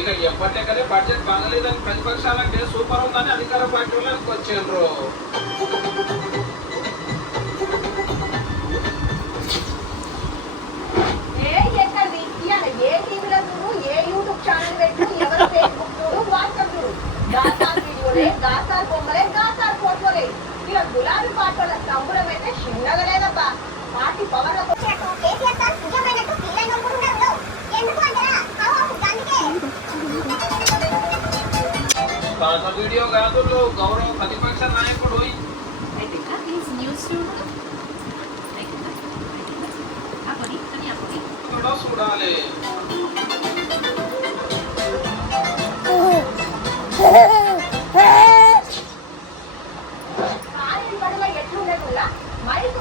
ఇక ఎప్పటికనే budget బాగలేదని ప్రతిపక్షాలంటే super ఉందని అధికార పార్టీ వాళ్ళకి వచ్చిండ్రు. ఏ టీవీలో చూడు, ఏ యూట్యూబ్ ఛానల్ పెట్టు, ఎవరు ఫేస్బుక్ చూడు, వాట్సాప్ చూడు, గాసార్ వీడియోలే, గాసార్ బొమ్మలే, గాసార్ ఫోటోలే. ఇక గులాబీ పాటల సంబురం అయితే చిన్నగా లేదబ్బా. పార్టీ పవర్ పాత వీడియో కాదు గౌరవ ప్రతిపక్ష నాయకుడు కూడా చూడాలి. ఎట్లుండేలా మైకు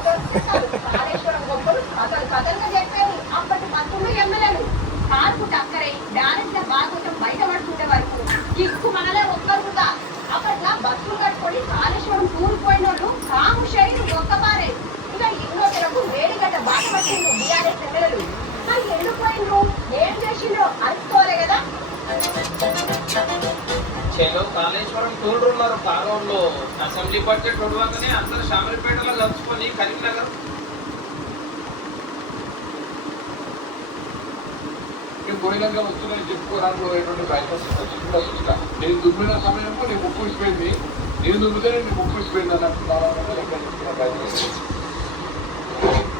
కాళేశ్వరం గొప్పలు కథలు కథలుగా చెప్పేది అప్పటి మంత్రులు ఎమ్మెల్యేలు. కార్పు టక్కరై డారెంట్ల బాధ్యత బయటపడుతుండే వరకు కిక్కు మనలే ఒక్కరుగా. అప్పట్లో బస్సులు కట్టుకొని కాళేశ్వరం కూలిపోయిన వాళ్ళు కాము శైలి ఒక్కపారే. ఇక ఇన్నోటలకు వేడిగడ్డ బాట పట్టిండ్రు బీఆర్ఎస్ ఎమ్మెల్యేలు. మరి వెళ్ళిపోయిండ్రు, ఏం చేసిండ్రో అనుకోలే కదా. చెలో కాళేశ్వరం టూర్లున్నారు కాలంలో. అసెంబ్లీ బడ్జెట్ ఉడవగానే అందరు షామిలిపేటలో కలుసుకొని కరీంనగర్ పోయినాక వస్తున్నాయి చెప్పుకోవడానికి బయట నేను దుమ్మిన సమయంలో నీ ముక్కు ఇచ్చిపోయింది, నేను దుమ్మితే నీ ముక్కు ఇచ్చిపోయింది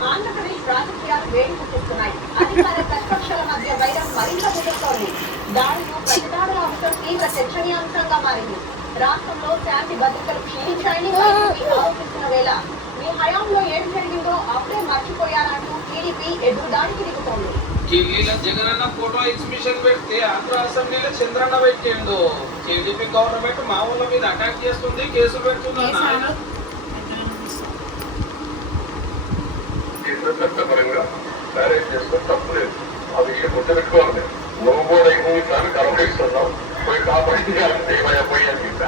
ఆంధ్రప్రదేశ్ రాజకీయాలు వేడిపుట్టిస్తున్నాయి. అధికార ప్రతిపక్షాల మధ్య వైరం మరింత ముగుస్తోంది. దాడులు ప్రతిదాడుల అంశం తీవ్ర చర్చనీయాంశంగా మారింది. రాష్ట్రంలో శాంతి భద్రతలు క్షీణించాయని ఆరోపిస్తున్న వేళ మీ హయాంలో ఏం జరిగిందో అప్పుడే మర్చిపోయారంటూ టీడీపీ ఎదురుదాడికి దిగుతోంది. ఢిల్లీలో జగనన్న ఫోటో ఎగ్జిబిషన్ పెడితే ఆంధ్ర అసెంబ్లీలో చంద్రన్న పెట్టిండు. టీడీపీ గవర్నమెంట్ మా ఊళ్ళ మీద అటాక్ చేస్తుంది, కేసులు పెడుతుంది. చట్టపరంగా మ్యారేజ్ చేసుకుని తప్పు లేదు. ఆ విషయం గుర్తుపెట్టుకోవాలి. నువ్వు కూడా ఇంకోసారి కలవరిస్తున్నావు, పోయి కాపాడి ఏమయ్యా పోయి అని చెప్పా.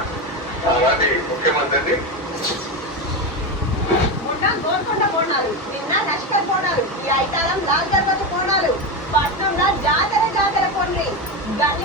అలాంటి ముఖ్యమంత్రిని గోల్కొండ కోణాలు, నిన్న లష్కర్ కోణాలు, ఈ ఐతారం లాల్ దర్వాజ కోణాలు, పట్నంలో జాతర జాతర కొన్ని గల్లీ